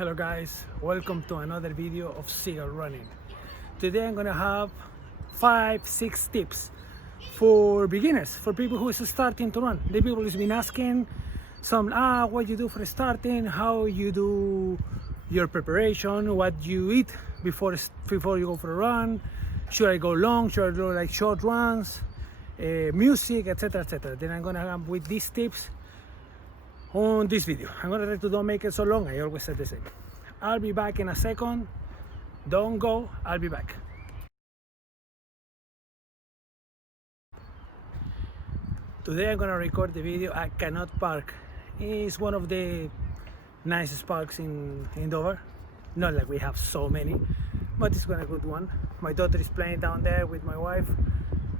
Hello guys, welcome to another video of Seagull running. Today I'm gonna have 5-6 tips for beginners, for people who is starting to run. The people who's been asking some what you do for starting, how you do your preparation, what you eat before you go for a run, should I go long, should I do like short runs, music, etc, etc. Then I'm gonna come with these tips on this video. I'm gonna try to don't make it so long. I always say the same. I'll be back in a second. Don't go, I'll be back. Today I'm gonna record the video at Canot Park. It's one of the nicest parks in Dover. Not like we have so many, but it's gonna be a good one. My daughter is playing down there with my wife,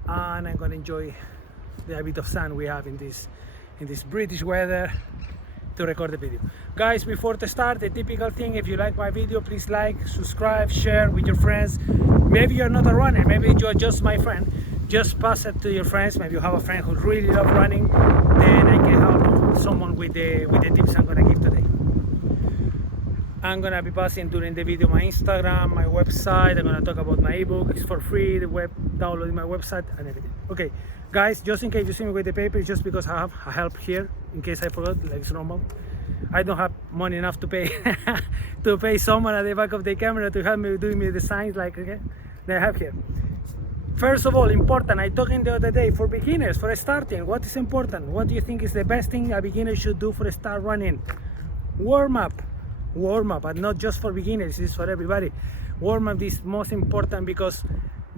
and I'm gonna enjoy the bit of sun we have in this British weather to record the video. Guys, before to start, the typical thing, if you like my video, please like, subscribe, share with your friends. Maybe you're not a runner, maybe you're just my friend. Just pass it to your friends. Maybe you have a friend who really loves running, then I can help someone with the tips I'm gonna give today. I'm gonna be passing during the video my Instagram, my website. I'm gonna talk about my ebook. It's for free, the downloading my website and everything. Okay, guys, just in case you see me with the paper, it's just because I have a help here, in case I forgot, like it's normal. I don't have money enough to pay to pay someone at the back of the camera to help me doing me the signs like okay, that I have here. First of all, important, I talking the other day, for beginners, for starting, what is important? What do you think is the best thing a beginner should do for start running? Warm up, but not just for beginners, it's for everybody. Warm up is most important, because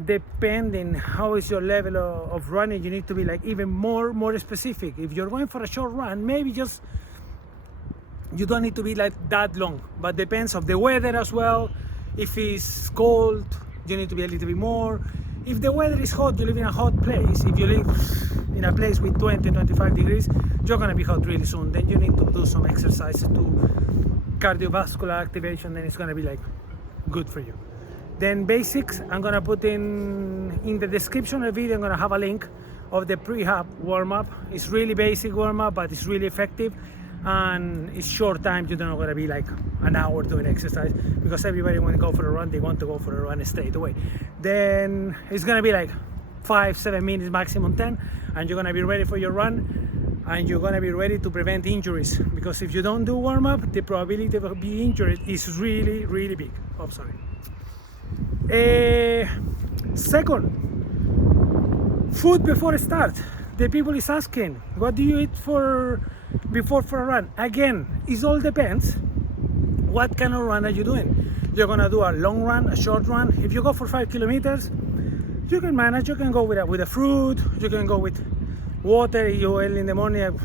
depending how is your level of running, you need to be like even more specific. If you're going for a short run, maybe just you don't need to be like that long, but depends of the weather as well. If it's cold, you need to be a little bit more. If the weather is hot, you live in a hot place. If you live in a place with 20-25 degrees, you're gonna be hot really soon. Then you need to do some exercises to cardiovascular activation, then it's gonna be like good for you. Then basics, I'm gonna put in the description of the video. I'm gonna have a link of the Prehab warm-up. It's really basic warm-up, but it's really effective, and it's short time. You're not gonna be like an hour doing exercise, because everybody want to go for a run, they want to go for a run straight away. Then it's gonna be like 5-7 minutes, maximum 10, and you're gonna be ready for your run, and you're gonna be ready to prevent injuries, because if you don't do warm-up, the probability of being injured is really big. Oh, sorry. Second, food before start. The people is asking, what do you eat before for a run? Again, it all depends what kind of run are you doing. You're gonna do a long run, a short run. If you go for 5 kilometers, you can manage. You can go with a fruit, you can go with water. You early in the morning,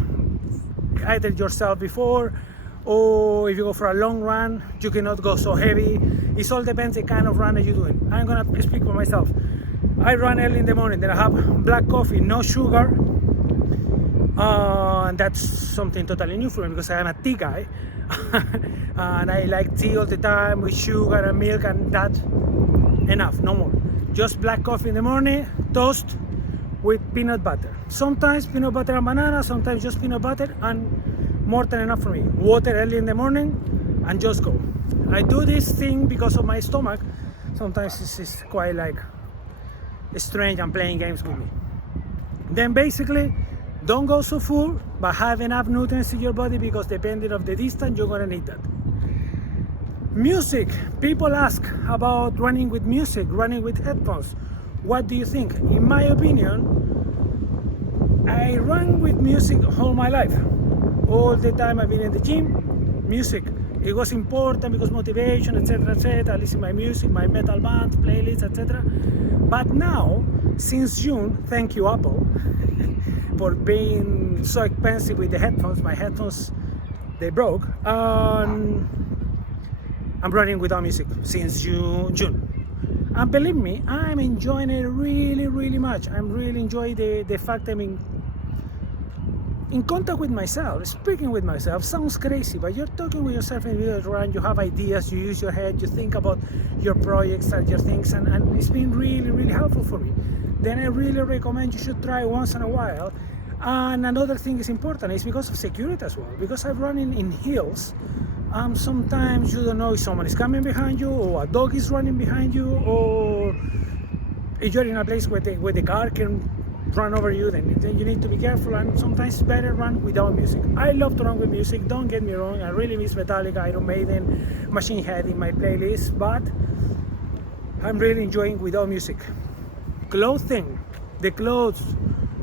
hydrate yourself before. Or if you go for a long run, you cannot go so heavy. It all depends the kind of run that you're doing. I'm gonna speak for myself. I run early in the morning, then I have black coffee, no sugar. And that's something totally new for me, because I am a tea guy. And I like tea all the time with sugar and milk, and that enough, no more. Just black coffee in the morning, toast with peanut butter. Sometimes peanut butter and banana, sometimes just peanut butter, and more than enough for me. Water early in the morning, and just go. I do this thing because of my stomach. Sometimes it's quite like strange and playing games with me. Then basically, don't go so full, but have enough nutrients in your body, because depending on the distance, you're gonna need that. Music. People ask about running with music, running with headphones. What do you think? In my opinion, I run with music all my life. All the time I've been in the gym, music. It was important because motivation, etc, etc. I listen to my music, my metal band, playlists, etc. But now, since June, thank you Apple, for being so expensive with the headphones. My headphones, they broke. I'm running without music since June. And believe me, I'm enjoying it really much. I'm really enjoying the fact I'm in contact with myself, speaking with myself. Sounds crazy, but you're talking with yourself in the run. You have ideas, you use your head, you think about your projects and your things, and it's been really helpful for me. Then I really recommend you should try once in a while. And another thing is important, is because of security as well, because I'm running in hills, Sometimes you don't know if someone is coming behind you, or a dog is running behind you, or if you're in a place where the car can run over you, then you need to be careful. And sometimes it's better run without music. I love to run with music, don't get me wrong. I really miss Metallica, Iron Maiden, Machine Head in my playlist, but I'm really enjoying without music. Clothing, the clothes,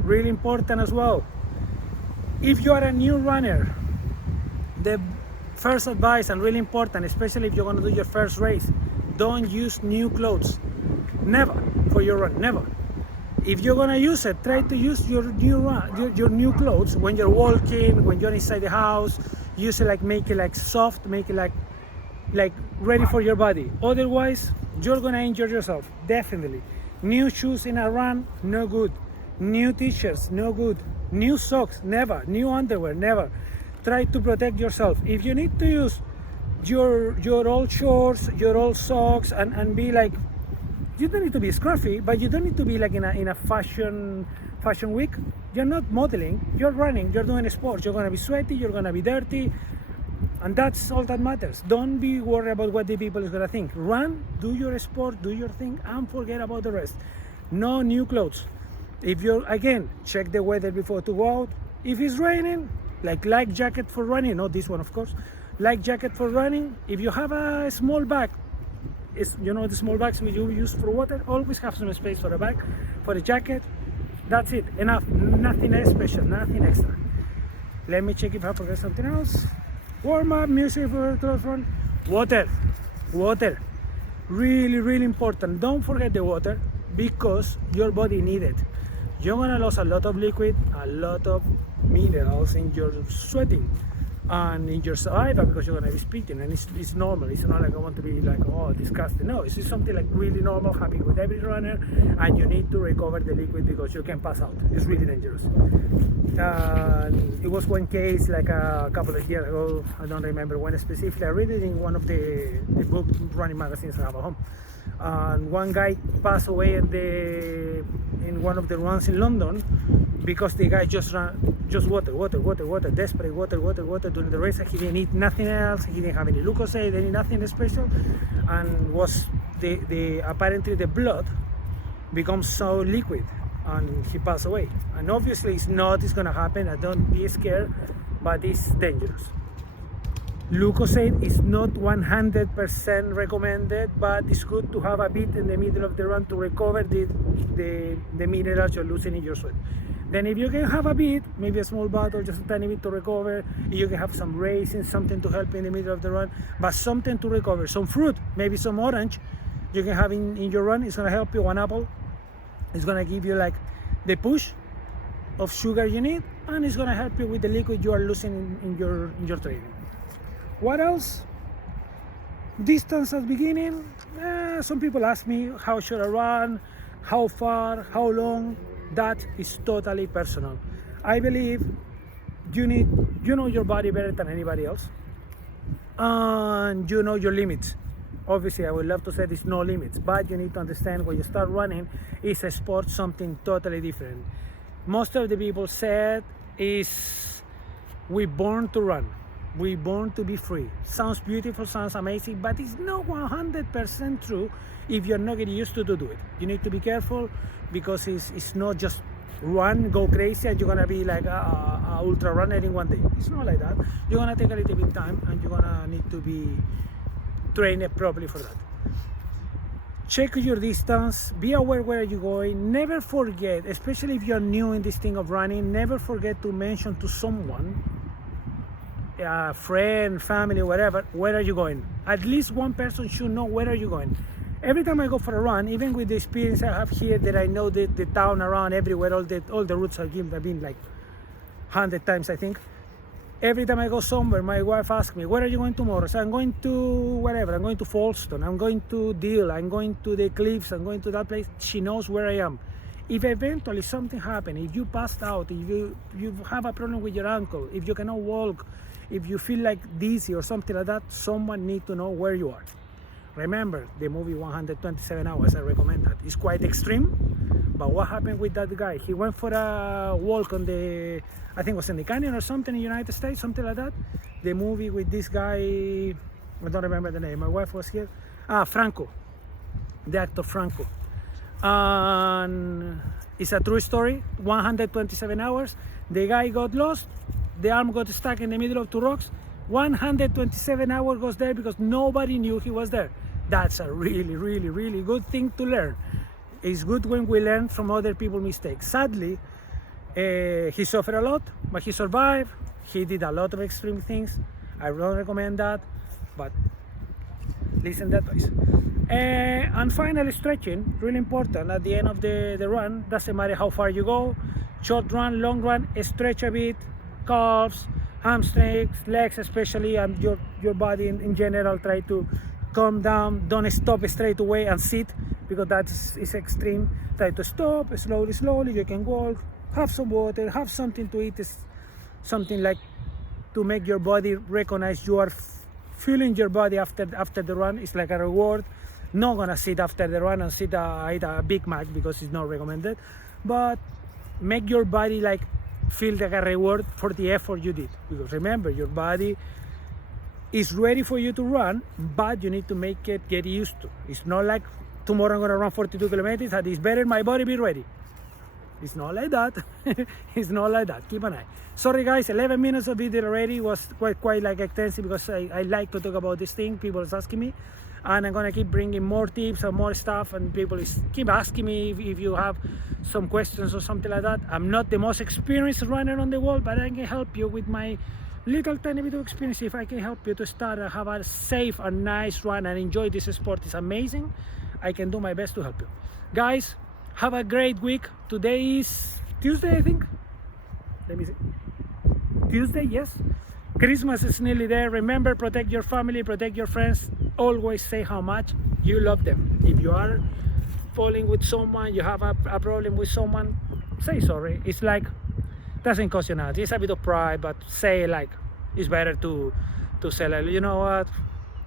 really important as well. If you are a new runner, the first advice, and really important, especially if you're going to do your first race, don't use new clothes. Never for your run, never. If you're gonna use it, try to use your new clothes when you're walking, when you're inside the house. Use it make it like soft, make it like ready for your body. Otherwise, you're gonna injure yourself, definitely. New shoes in a run, no good. New t-shirts, no good. New socks, never. New underwear, never. Try to protect yourself. If you need to use your old shorts, your old socks, and be like, you don't need to be scruffy, but you don't need to be like in a fashion week. You're not modeling, you're running, you're doing sports. You're gonna be sweaty, you're gonna be dirty, and that's all that matters. Don't be worried about what the people is gonna think. Run, do your sport, do your thing, and forget about the rest. No new clothes. If you're, again, check the weather before to go out. If it's raining, light jacket for running, not this one of course, light jacket for running. If you have a small bag, the small bags we use for water, always have some space for a bag, for a jacket. That's it, enough, nothing special, nothing extra. Let me check if I forgot something else. Warm up, music for close run. Water, really important. Don't forget the water, because your body needs it. You're gonna lose a lot of liquid, a lot of minerals in your sweating and in your saliva, because you're gonna be spitting, and it's normal. It's not like I want to be like, oh, disgusting. No, it's just something like really normal, happening with every runner, and you need to recover the liquid because you can pass out. It's really dangerous. It was one case like a couple of years ago, I don't remember when specifically. I read it in one of the book running magazines I have at home. And one guy passed away in one of the runs in London, because the guy just ran water, desperate water during the race. He didn't eat nothing else, he didn't have any glucosate, nothing special, and was apparently the blood becomes so liquid, and he passed away. And obviously it's gonna happen, and don't be scared, but it's dangerous. Glucosate is not 100% recommended, but it's good to have a bit in the middle of the run to recover the minerals you're losing in your sweat. Then if you can have a bit, maybe a small bottle, just a tiny bit to recover, you can have some raisins, something to help in the middle of the run, but something to recover. Some fruit, maybe some orange, you can have in your run. It's gonna help you. One apple, it's gonna give you like the push of sugar you need, and it's gonna help you with the liquid you are losing in your training. What else? Distance at the beginning. Some people ask me, how should I run? How far? How long? That is totally personal. I believe you know your body better than anybody else, and you know your limits. Obviously, I would love to say there's no limits, but you need to understand when you start running, it's a sport, something totally different. Most of the people said is we're born to run. We're born to be free. Sounds beautiful, sounds amazing, but it's not 100% true if you're not getting used to do it. You need to be careful, because it's not just run, go crazy, and you're gonna be like a ultra runner in one day. It's not like that. You're gonna take a little bit of time, and you're gonna need to be trained properly for that. Check your distance, be aware where you're going. Never forget, especially if you're new in this thing of running, never forget to mention to someone, a friend, family, whatever, where are you going. At least one person should know where are you going. Every time I go for a run, even with the experience I have here, that I know the town around everywhere, all the routes I've been like 100 times, I think. Every time I go somewhere, my wife asks me, where are you going tomorrow? So I'm going to whatever, I'm going to Folkestone, I'm going to Deal, I'm going to the Cliffs, I'm going to that place. She knows where I am. If eventually something happens, if you passed out, if you have a problem with your ankle, if you cannot walk, if you feel like dizzy or something like that, someone needs to know where you are. Remember the movie 127 Hours, I recommend that. It's quite extreme, But what happened with that guy? He went for a walk on the, I think it was in the canyon or something in the United States, something like that. The movie with this guy, I don't remember the name. My wife was here. Franco, the actor Franco. And it's a true story. 127 hours. The guy got lost. The arm got stuck in the middle of two rocks. 127 hours goes there because nobody knew he was there. That's a really, really, really good thing to learn. It's good when we learn from other people's mistakes. Sadly, he suffered a lot, but he survived. He did a lot of extreme things. I don't recommend that, but listen to advice. And finally, stretching, really important at the end of the run. Doesn't matter how far you go, short run, long run, stretch a bit, calves, hamstrings, legs especially, and your body in general. Try to calm down, don't stop straight away and sit, because that is extreme. Try to stop, slowly, you can walk, have some water, have something to eat, something like to make your body recognize you are feeling your body after the run. It's like a reward. Not gonna sit after the run and eat a Big Mac, because it's not recommended, but make your body like feel like a reward for the effort you did, because remember, your body is ready for you to run, but you need to make it get used to. It's not like tomorrow I'm gonna run 42 kilometers and it's better my body be ready. It's not like that. It's not like that. Keep an eye. Sorry guys, 11 minutes of video already was quite like extensive, because I like to talk about this thing. People is asking me, and I'm gonna keep bringing more tips and more stuff, and people keep asking me if you have some questions or something like that. I'm not the most experienced runner on the world, but I can help you with my little tiny bit of experience. If I can help you to start and have a safe and nice run and enjoy this sport, it's amazing. I can do my best to help you. Guys, have a great week. Today is Tuesday, I think. Let me see. Tuesday, yes. Christmas is nearly there. Remember, protect your family, protect your friends. Always say how much you love them. If you are falling with someone, you have a problem with someone, say sorry. It's like, doesn't cost you nothing. It's a bit of pride, but say like, it's better to say like, you know what,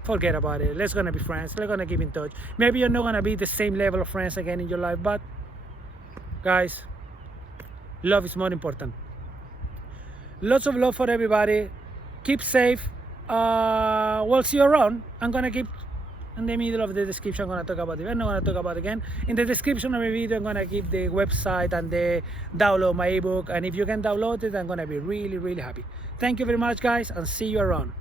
forget about it. Let's gonna be friends. Let's gonna keep in touch. Maybe you're not gonna be the same level of friends again in your life, but guys, love is more important. Lots of love for everybody. Keep safe. We'll see you around. I'm gonna keep in the middle of the description. I'm gonna talk about it. I'm not gonna talk about it again. In the description of the video, I'm gonna give the website and the download my ebook. And if you can download it, I'm gonna be really, really happy. Thank you very much, guys, and see you around.